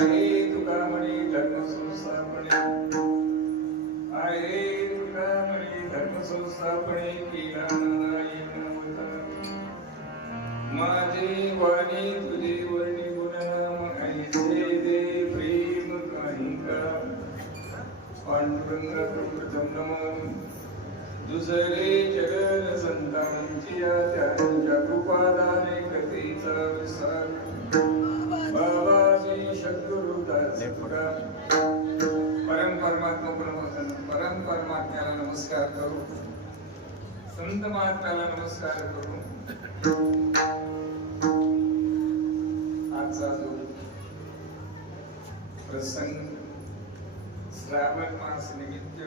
तुका म्हणे धर्म संस्थापने. तुका म्हणे धर्म संस्थापने केला नारायण अवतार. माझे वाणी तुझे वर्णी गुणनाम ऐसे दे प्रेम दुसरे चरण संतांची या कृपादाने कथेचा विसार. परम परमात्मा परम परम परमात्म्याला नमस्कार करू. संत महात्म्याला नमस्कार करू. आजचा जो प्रसंग श्रावण मास निमित्त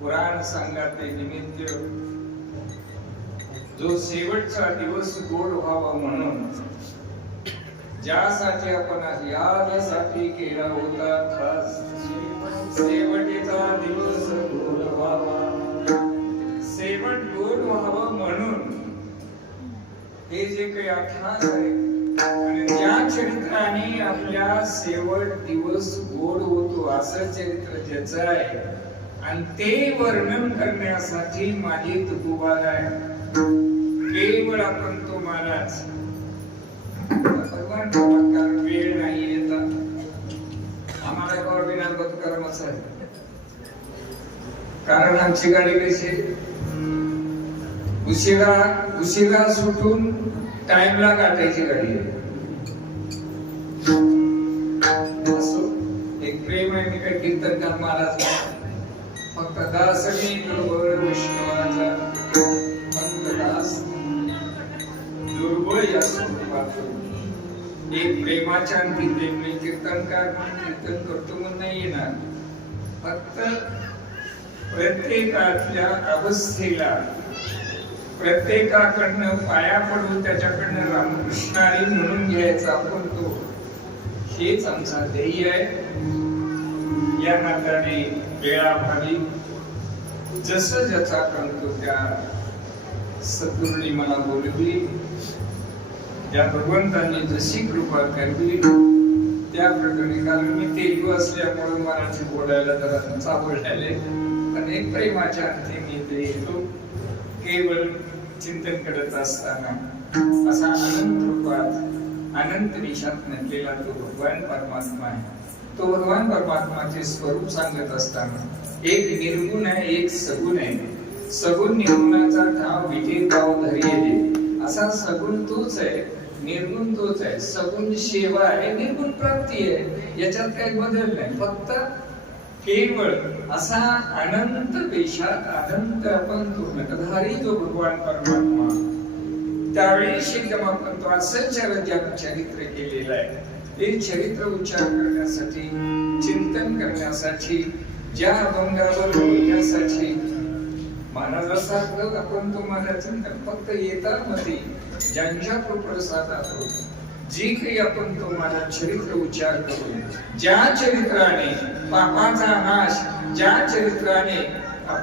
पुराण सांगाते निमित्त जो शेवटचा दिवस गोड व्हावा म्हणून ज्यासाठी आपण आज यासाठी केला होता खास शेवटीचा दिवस गोल व्हावा. शेवट गोड व्हावं म्हणून हे जे काही आख्यान आहे आणि त्या चरित्राने आपल्या शेवट दिवस गोड होतो असं चरित्र ज्याचं आहे आणि ते वर्णन करण्यासाठी माझी तुकुबाद आहे. केवळ आपण तो महाराज भगवान कारण वेळ नाही येता. आम्हाला गौर कर्मच आहे. कारण आमची गाडी कशी? उशिरा उशिरा सुटून टाइमला काटायची गाडी आहे. असो एक प्रेम आहे मी काही कीर्तन का महाराज फक्त दास मी दुर्बळ विष्णवाचा फक्त दास. दुर्बळ या स्वरूपात. एक प्रेमाच्या अंती प्रेम मी कीर्तनकार म्हणून कीर्तन करतो म्हणून नाही येणार. फक्त प्रत्येकातल्या अवस्थेला प्रत्येकाकडनं पाया पडून त्याच्याकडनं रामकृष्णारी म्हणून घ्यायचा आपण तो. हेच आमचा ध्येय आहे. या नात्याने वेळाभावी जसं ज्याचा करतो त्या सद्गुरूंनी मला बोलवी त्या भगवंतांनी जशी कृपा करली त्या प्रकारे कारण मी तेलगू असल्यामुळे मराठी बोलायला जरा चावळ झाले पण एक प्रेमाच्या अर्थी मी ते येतो. केवळ चिंतन करत असताना असा अनंत रूपात अनंत निशात नटलेला तो भगवान परमात्मा आहे. तो भगवान परमात्माचे स्वरूप सांगत असताना एक निर्गुण आहे एक सगुण आहे. सगुण निर्गुणाचा ठाव विजय गाव धरी येते असा सगुण तोच आहे. निर्गुण तोच आहे. सगुण सेवा आहे. निर्गुण प्राप्ती आहे. याच्यात काही बदल नाही. फक्त केवळ असा अनंत देशात अनंत आपण तो जो भगवान परमात्मा. त्यावेळी एकदम आपण तो असं चरित्र चरित्र केलेलं आहे. ते चरित्र उच्चार करण्यासाठी चिंतन करण्यासाठी ज्या अभंगावर बोलण्यासाठी महाराजासारखं आपण तो चिंतन फक्त येतात मध्ये ज्यांच्या प्रसादात जी काही आपण तो माझा चरित्र उच्चार करू ज्या चरित्राने पापाचा नाश ज्या चरित्राने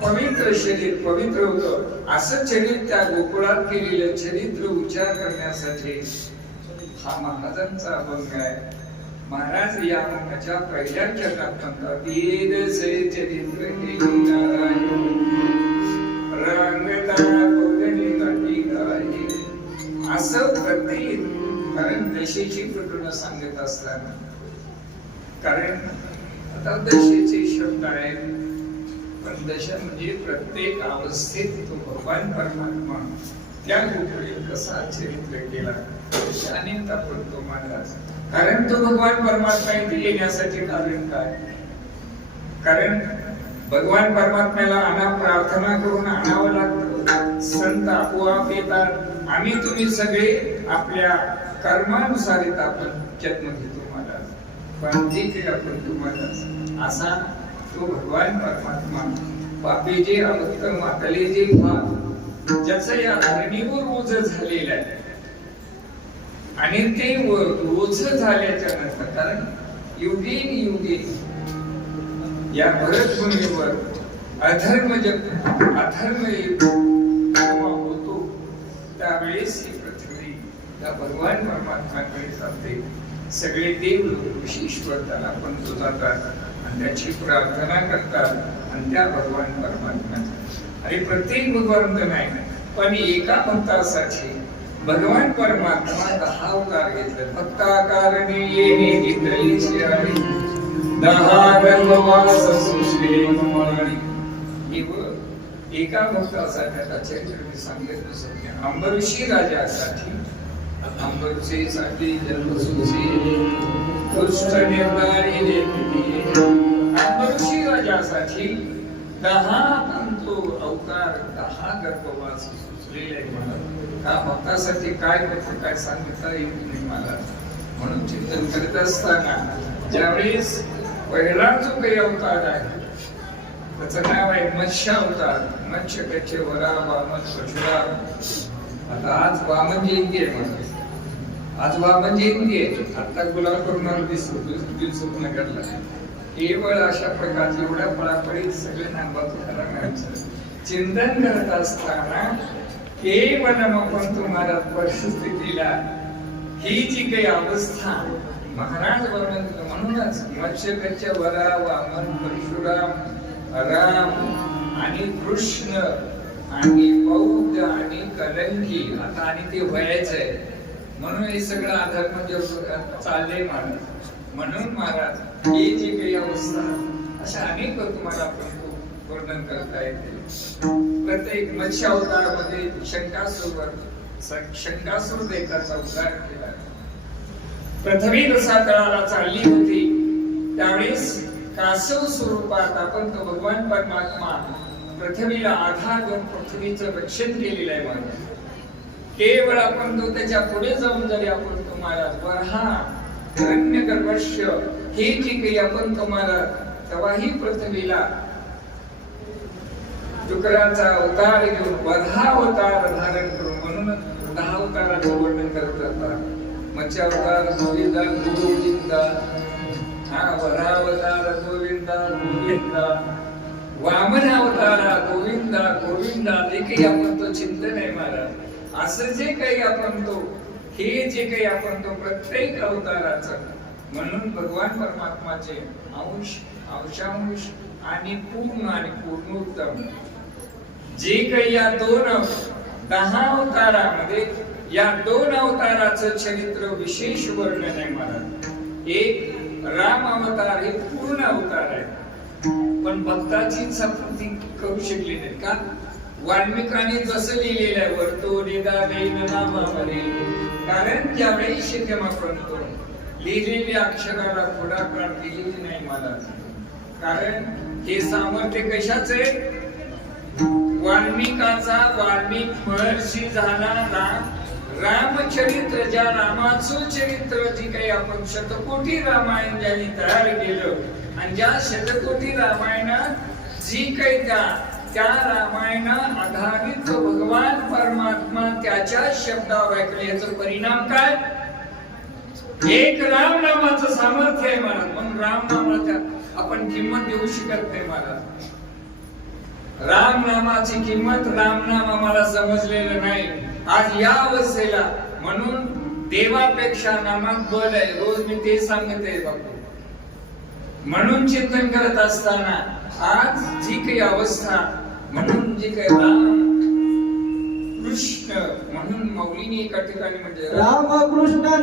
पवित्र शरीर पवित्र होत असं चरित्र त्या गोकुळात केलेलं चरित्र उच्चार करण्यासाठी हा महाराजांचा अभंग आहे. महाराज या अभंगाच्या पहिल्या चरणात म्हणतात चरित्र हे नारायण, रंगता कोगणी काठी कारण दशेची प्रकरण सांगत असताना. कारण आता दशेचे शब्द आहेत पण दशा म्हणजे प्रत्येक अवस्थेत तो भगवान परमात्मा. त्या गोष्टी कसा चरित्र केला? दशाने आपण तो महाराज. कारण तो भगवान परमात्मा इथे येण्यासाठी कारण काय? कारण भगवान परमात्म्याला आणा प्रार्थना करून आणावं लागतं. संत आपोआप येतात. आम्ही तुम्ही सगळे आपल्या कर्मानुसार येत आपण जन्म घेतो मला पण जे काही आपण तुम्हाला असा तो भगवान परमात्मा पापी जे अभक्त मातले जे भाग ज्याचं या धरणीवर ओझ झालेलं आहे. आणि ते रोज ओझ झाल्याच्यानंतर कारण युगे युगे या भरतभूमीवर अधर्म जग अधर्म होतो त्यावेळेस ही पृथ्वी त्या भगवान परमात्म्याकडे जाते. सगळे देव ईश्वर त्याला पण जातात आणि त्याची प्रार्थना करतात आणि त्या भगवान परमात्मा आणि प्रत्येक भगवंत नाही पण एका भक्तासाठी भगवान परमात्मा दहा अवतार घेतले. भक्ताकारणे येणे एका भक्तासाठी आता चरित्र मी सांगितलं सत्य अंबरीशी राजासाठी अंबरीशीसाठी जन्मसुची कृष्ण निर्णारी देवी. राजासाठी दहा अंतो अवतार दहा गर्भवास सुचलेले मला. त्या भक्तासाठी काय करतो काय सांगितलं येत नाही मला. म्हणून चिंतन करत असताना ज्यावेळेस पहिला जो काही अवतार आहे त्याचं नाव आहे मत्स्य अवतार मत्स्य कच्चे वरा वामन परशुराम आता आज वामन जयंती आहे म्हणून आज वामन जयंती आहे आता गुलाब करून दिसतो दिसत नगरला केवळ अशा प्रकारचे एवढ्या पळापळीत सगळे नांबात चिंतन करत असताना केवळ आपण तुम्हाला परिस्थितीला ही जी काही अवस्था महाराज वर्णन म्हणूनच मत्स्यकच्या वरा वामन परशुराम राम आणि कृष्ण आणि बौद्ध आणि कलंकी आता आणि ते व्हायचंय म्हणून हे सगळं अधर्म जग म्हणजे चालले महाराज म्हणून महाराज ही जी काही अवस्था अशा अनेक तुम्हाला वर्णन करता येते. प्रत्येक मत्स्य अवतारामध्ये शंकासुरवर शंकासुर देखाचा उद्धार केला. पृथ्वी जसा तळाला चालली होती. त्यावेळेस कासव स्वरूपात आपण तो भगवान परमात्मा पृथ्वीला आधार देऊन पृथ्वीचं रक्षण केलेलं आहे महाराज केवळ आपण तो त्याच्या पुढे जाऊन जरी आपण तुम्हाला वरहा धन्य गर्भस्य हे जे काही आपण तुम्हाला तेव्हाही पृथ्वीला डुकराचा अवतार घेऊन वधा अवतार धारण करून म्हणून दहा अवताराचं वर्णन करत जातात मत्स्य अवतार गोविंदा गोविंदा. हा वरा गोविंदा गोविंदा. वामन अवतारा गोविंदा गोविंदा. जे काही आपण तो चिंतन आहे महाराज असं जे काही आपण तो हे जे काही आपण तो प्रत्येक अवताराचं म्हणून भगवान परमात्माचे अंश अंशांश आणि पूर्ण आणि पूर्णोत्तम. जे काही या दोन दहा अवतारामध्ये या दोन अवताराचं चरित्र विशेष वर्णन आहे मला. एक राम अवतार हे पूर्ण अवतार आहे. पण भक्ताची संपत्ती करू शकली नाही का? वाल्मिकाने जसं लिहिलेलं आहे वर्तो निदा बेन नामामध्ये कारण त्यावेळी शिकमा करतो लिहिलेल्या अक्षराला पुढाकार दिलेली नाही मला. कारण हे सामर्थ्य कशाच आहे? वाल्मिकाचा वाल्मिक महर्षी झाला राम रामचरित्र ज्या रामाचं चरित्र जी काही आपण शतकोटी रामायण ज्यांनी तयार केलं आणि ज्या शतकोटी रामायणात जी काही त्या त्या रामायणा आधारित भगवान परमात्मा त्याच्या शब्दावर ऐकले. याचा परिणाम काय? एक राम नामाचं सामर्थ्य आहे मला. म्हणून राम नामाच्या आपण किंमत देऊ शकत नाही मला. राम नामाची किंमत राम नाम आम्हाला समजलेलं नाही. आज या अवस्थेला म्हणून देवापेक्षा नामात बल आहे. रोज मी ते सांगते बापू. म्हणून चिंतन करत असताना आज जी काही अवस्था म्हणून जी काही राम कृष्ण म्हणून मौलीने एका ठिकाणी म्हणजे राम रामकृष्ण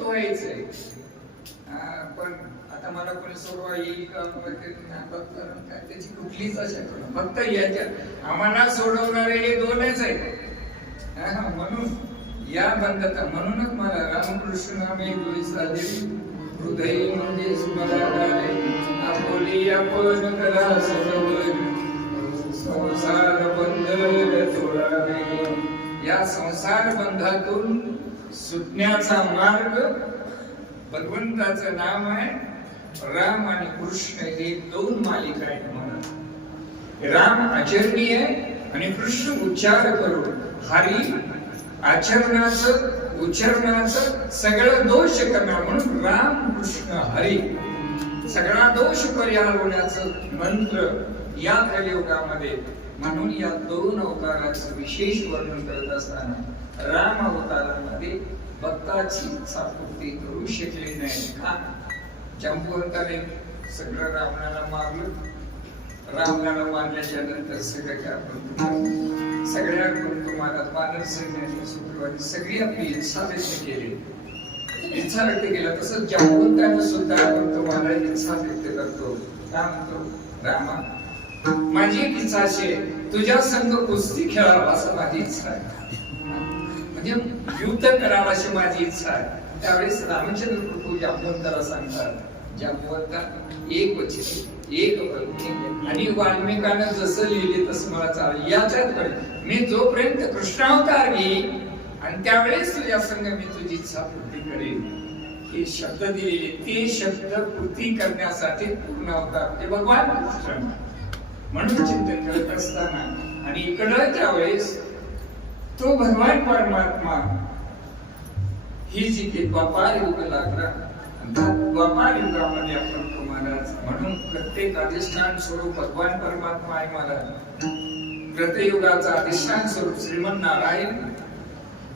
व्हायचंय पण आता मला कोणी सोडवा येईल का? मला काय त्याची कुठलीच आशा करू फक्त याच्या आम्हाला सोडवणारे हे दोनच आहेत. म्हणून या बंधता म्हणूनच मला रामकृष्ण नामे हृदय म्हणजे स्मरणाले आपोली आपण करा सोडवून संसार बंध तोडावे या संसार बंधातून सुटण्याचा मार्ग भगवंताचं नाम आहे राम आणि कृष्ण हे दोन मालिका आहेत म्हणा राम आचरणीय आणि कृष्ण उच्चार करून हरी आचरणाचं उच्चारणाचं सगळं दोष करणार म्हणून राम कृष्ण हरी. सगळा दोष परिहार होण्याचं मंत्र या कलियुगामध्ये म्हणून या दोन अवताराचं विशेष वर्णन करत असताना राम अवतारामध्ये भक्ताची इच्छा पूर्ती करू शकले नाही. का? जंबुवंताने सगळं रावणाला मारलं. रावणाला मारल्याच्या नंतर सगळं काय सगळ्या तुम्हाला पालन सैन्याने शुक्रवारी सगळी आपली इच्छा व्यक्त केली. इच्छा व्यक्त केला. तसंच जंबुवंतानं सुद्धा आपण तुम्हाला इच्छा व्यक्त करतो. काय म्हणतो? रामा माझी एक इच्छा अशी तुझ्या संघ कुस्ती खेळावा असं माझी इच्छा आहे. म्हणजे युद्ध करावं अशी माझी इच्छा आहे. त्यावेळेस रामचंद्र प्रभू जांबवंताला सांगतात जांबवंता एक वचन एक आणि वाल्मिकानं जसं लिहिले तसं मला चालेल. याच्यात पण मी जोपर्यंत कृष्णावतार घेईन आणि त्यावेळेस तुझ्या संघ मी तुझी इच्छा पूर्ती करेन. हे शब्द दिलेले ते शब्द पूर्ती करण्यासाठी पूर्ण अवतार. म्हणजे भगवान कृष्ण. म्हणून चिंतन करत असताना आणि इकडं त्यावेळेस तो भगवान परमात्मा ही जी काही व्यापार युग लागला व्यापार युगामध्ये आपण महाराज म्हणून प्रत्येक अधिष्ठान स्वरूप भगवान परमात्मा आहे महाराज कृतयुगाचा अधिष्ठान स्वरूप श्रीमन नारायण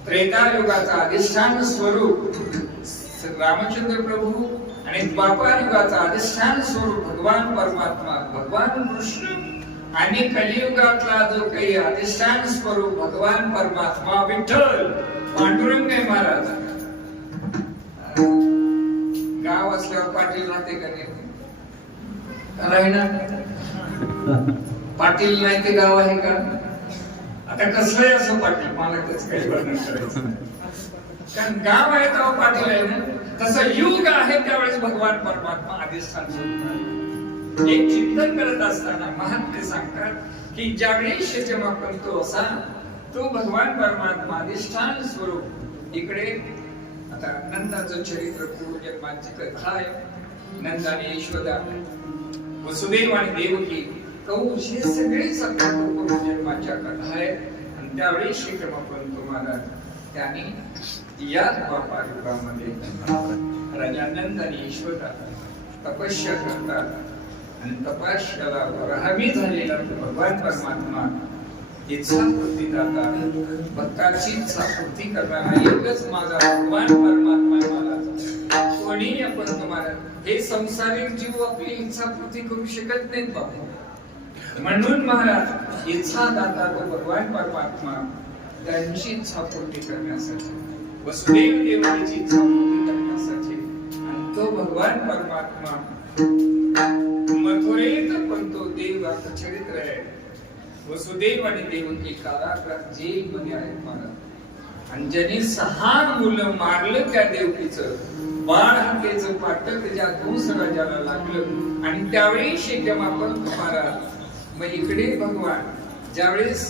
त्रेतायुगाचा अधिष्ठान स्वरूप रामचंद्र प्रभू आणि द्वापार युगाचा अधिष्ठान स्वरूप भगवान परमात्मा भगवान कृष्ण. आणि कलियुगातला जो काही अधिष्ठान स्वरूप भगवान परमात्मा विठ्ठल पांडुरंग महाराज. गाव असल्यावर पाटील राहते का नाही? राहिना पाटील नाही ते गाव आहे का? आता कसलंही असं पाटील मला त्याच काही वर्णन करायचं कारण गाव आहे तेव्हा पाटील आहे ना? तसं युग आहे त्यावेळेस भगवान परमात्मा अधिष्ठान स्वरूप आहे. एक चिंतन करत असताना महात्मे सांगतात की ज्यावेळेस जेव्हा पण तो असा तो भगवान परमात्मा अधिष्ठान स्वरूप. इकडे आता नंदाचं चरित्र पूर्वजन्माची कथा आहे. नंद आणि यशोदा वसुदेव आणि देवकी कौश हे सगळे सप्तपूर्व जन्माच्या कथा आहेत. आणि त्यावेळी श्रीकृष्ण तुम्हाला त्यांनी या बापा युगामध्ये राजानंद आणि यशोदा तपस्या करतात. आणि तपस्याला प्रभावी झालेला भगवान परमात्मा इच्छा पूर्ती भक्ताची इच्छा करणारा एकच माझा भगवान परमात्मा मला. कोणीही आपण तुम्हाला हे संसारिक जीव आपली इच्छा पूर्ती करू शकत नाहीत बाबा. म्हणून महाराज इच्छा दाता तो भगवान परमात्मा त्यांची इच्छा पूर्ती करण्यासाठी वसुदेव देवाची इच्छा पूर्ती करण्यासाठी आणि तो भगवान परमात्मा मथुरेत पण तो देवाचं चरित्र आहे वसुदेव आणि देवकी कारागृहात जेल मध्ये आहेत महाराज. आणि ज्यांनी सहा मुलं मारलं त्या देवकीचं बाळ हत्तेचं पाटक ज्या कंस राजाला लागलं. आणि त्यावेळी शेकमापन महाराज मग इकडे भगवान ज्यावेळेस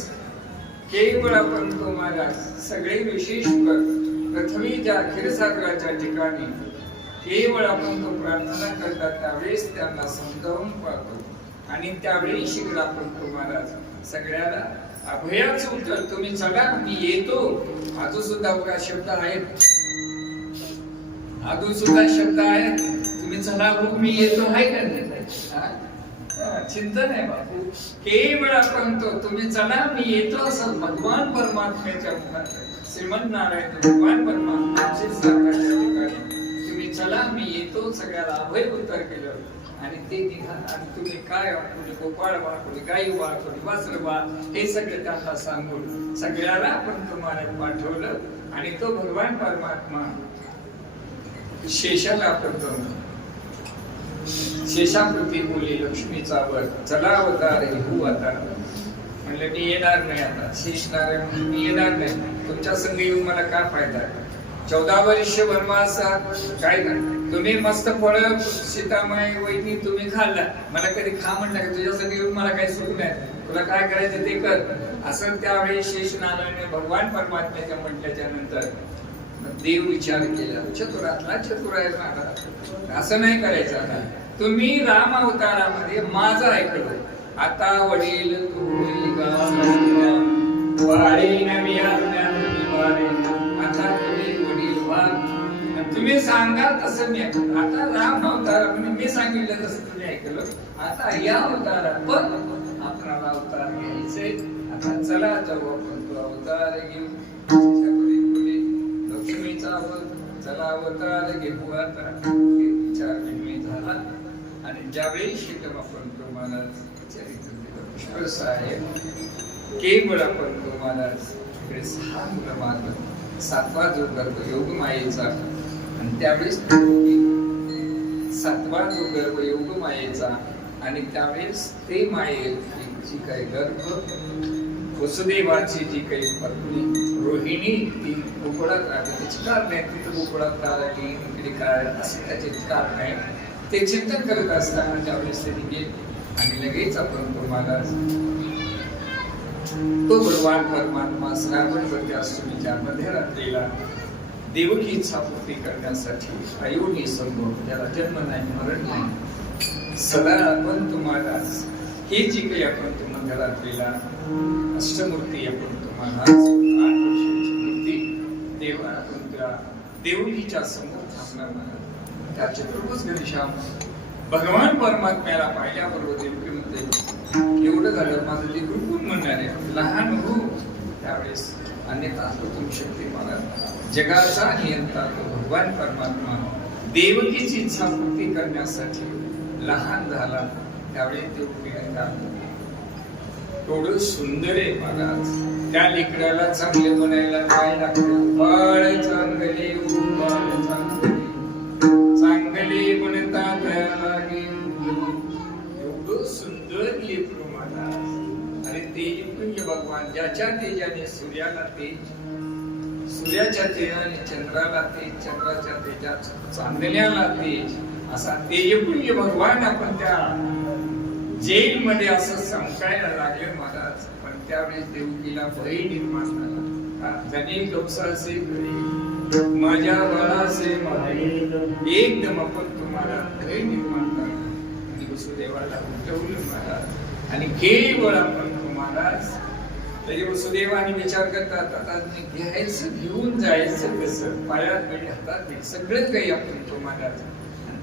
केवळ आपण तो महाराज सगळे विशेष पृथ्वीच्या क्षीरसागराच्या ठिकाणी केवळ आपण तो प्रार्थना करतात त्यावेळेस त्यांना समजावून पाहतो. आणि त्यावेळी शिकला आपण तो महाराज सगळ्याला अभयाच उत्तर तुम्ही चला मी येतो. अजून सुद्धा बघा शब्द आहेत. अजून सुद्धा शब्द आहेत. तुम्ही चला हो मी येतो. आहे का नाही? चिंतन आहे बापू. केवळ आपण तो तुम्ही चला मी येतो असं भगवान परमात्म्याच्या मुखात श्रीमंत नारायण भगवान परमात्म्याचे सांगायच्या ठिकाणी चला मी येतो सगळ्याला. अभय उत्तर केलं आणि ते निघाल आणि तुम्ही काय व्हा, कोणी गोपाळ व्हा कोणी गाई व्हा कोणी वासर बाळ हे सगळं त्यांना सांगून सगळ्याला आपण तुम्हाला पाठवलं. आणि तो भगवान परमात्मा शेषाला आपण शेषाकृती मुली लक्ष्मीचा वर चला अवतार हू अवतार हो म्हणलं मी येणार नाही आता. शेष नारायण म्हणून मी येणार नाही. तुमच्या संग येऊन मला काय फायदा आहे? चौदा वर्ष वनवासात काय नाही. तुम्ही मस्त फळ सीतामाई वैनी तुम्ही खाल्ला. मला कधी खा म्हणलं का? तुझ्या येऊन मला काही सुख नाही. तुला काय करायचं ते कर. असं त्यावेळी शेष नारायण भगवान परमात्म्याच्या म्हटल्याच्या नंतर देव विचार केला चतुरातला चतुर आहे महाराज असं नाही करायचं आता. तुम्ही राम अवतारामध्ये माझं ऐकलं. आता वडील तू वडील व्हा. तुम्ही सांगा तसं मी ऐकलं. आता राम अवतार म्हणजे मी सांगितलं तसं तुम्ही ऐकलं. आता या अवतारात पण आपणाला अवतार घ्यायचे. आता चला जाऊ आपण तो अवतार घेऊ. लक्ष्मीचा चला अवतार घेऊ आता. विचार विनिमय झाला. आणि ज्यावेळी शिकम आपण तुम्हाला चरित्र साहेब केवळ आपण तुम्हाला इकडे सहा मुलं मारलं सातवा जो गर्भ योग मायेचा आणि त्यावेळेस सातवा जो गर्भ योग मायेचा आणि त्यावेळेस ते मायेची जी काही गर्भ वसुदेवाची जी काही पत्नी रोहिणी ती गोकुळात राहते. त्याची कारण नाही तिथं गोकुळात का राहिली इकडे काय असं त्याचे कारण आहे ते चिंतन करत असताना ज्यावेळेस ते गेले आणि लगेच आपण तुम्हाला तो भगवान परमात्मा श्रावणवती अष्टमीच्या मध्यरात्रीला देवकी इच्छा पूर्ती करण्यासाठी अयोनी समोर त्याला जन्म नाही मरण नाही सदा आपण तुम्हाला हे जी काही आपण तुम्हाला रात्रीला अष्टमूर्ती आपण तुम्हाला मूर्ती देवा आपण त्या देवकीच्या समोर थांबणार नाही. त्या चतुर्भुज घनश्याम. भगवान परमात्म्याला पाहिल्याबरोबर देवकी झालं माझं जे गुरुकुल म्हणणार आहे लहान हो त्यावेळेस अन्यथा तुम्ही शक्ती मला जगाचा नियंता तो भगवान परमात्मा. देवकीची इच्छा पूर्ती करण्यासाठी लहान झाला त्यावेळी ते ऐका थोडं सुंदर आहे महाराज. त्या लेकराला चांगले म्हणायला काय लागलं बाळ चांगले ओ बाळ भगवान ज्याच्या तेजाने सूर्याला तेज सूर्याच्या तेजाने चंद्राला तेज चंद्राच्या तेजात चांदण्याला तेज असा तेजपुंज भगवान आपण त्या जेल मध्ये असं समकायला लागले महाराज. पण त्यावेळेस देवकीला भय निर्माण झाला. धनी कवसाचे घरी माझ्या बाळाचे माहे एकदम आपण तुम्हाला भय निर्माण झाला आणि वसुदेवाला उठवलं महाराज. आणि केवळ आपण तुम्हालाच तरी वसुदेवाने विचार करतात. आता घ्यायचं घेऊन जायचं कसं? पायात बेडी हातात बेडी सगळं काही आपण तुम्हाला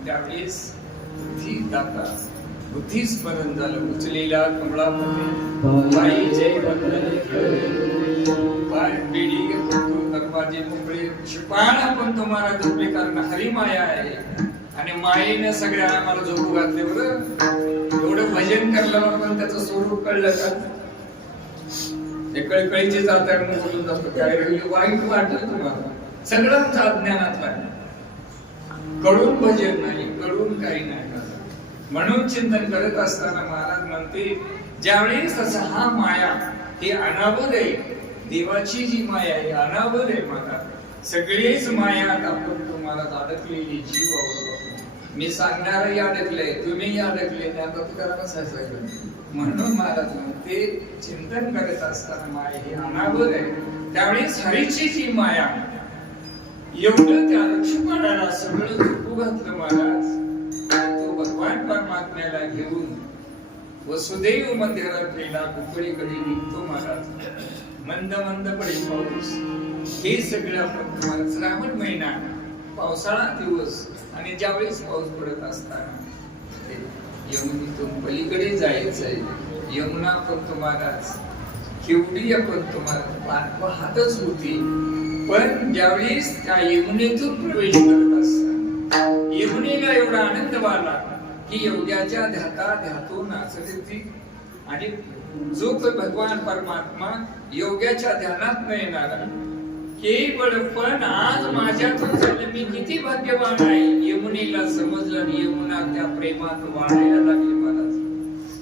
त्यावेळेस बुद्धी दाता बुद्धी स्मरण झालं. उचलेला कमळा बाई जय वंदन ठेवले. पाय बेडी दरवाजे मोकळे. शिपाळ आपण तुम्हाला झोपले कारण हरी माया आहे. आणि मायेनं सगळ्या आम्हाला झोपू घातले बरं. एवढं भजन करल्यावर पण त्याचं स्वरूप कळलं का? ते कळकळीचे जाता बोलून जातो काय वाईट वाटत तुम्हाला. सगळ्यांचा ज्ञानात आहे कळून भजन नाही कळून काही नाही. म्हणून चिंतन करत असताना महाराज म्हणते ज्यावेळेस तसा हा माया हे अनावर आहे देवाची जी माया ही अनावर आहे माता. सगळीच माया आपण तुम्हाला अडकलेली जीव आहोत. मी सांगणारही अडकले तुम्ही अडकले आता तुकारा बसायचं म्हणून महाराज म्हणते चिंतन करत असताना माया ही अनावर आहे. त्यावेळेस हरीची जी माया एवढं त्या लक्ष्मणाला सगळं झोपू घातलं महाराज. तो भगवान परमात्म्याला घेऊन वसुदेव मंदिरात कुकडीकडे निघतो महाराज. मंद मंद पडे पाऊस. हे सगळं आपण तुम्हाला श्रावण महिना पावसाळा दिवस आणि ज्यावेळेस पाऊस पडत असताना यमुनीतून पलीकडे जायचंय. यमुना पण तुम्हालाच केवढी आपण तुम्हाला पाहत- पाहतच होती. पण ज्यावेळेस त्या यमुनेतून प्रवेश करत असताना यमुनेला एवढा आनंद वाला की योग्याच्या ध्याता ध्यातून नाचत होती आणि जो भगवान परमात्मा योग्याच्या ध्यानात न येणारा ते बडपण आज माझ्यातून झालं मी किती भाग्यवान आहे. यमुनेला समजलं आणि यमुना त्या प्रेमात वाढायला लागली महाराज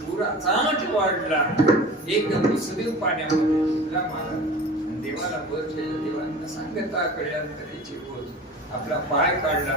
पुरा चाट वाढला. एकदम मुसदेव पाण्यामध्ये महाराज देवाला बर केलं देवांना सांगता कळल्यानंतर बोल आपला पाय काढला.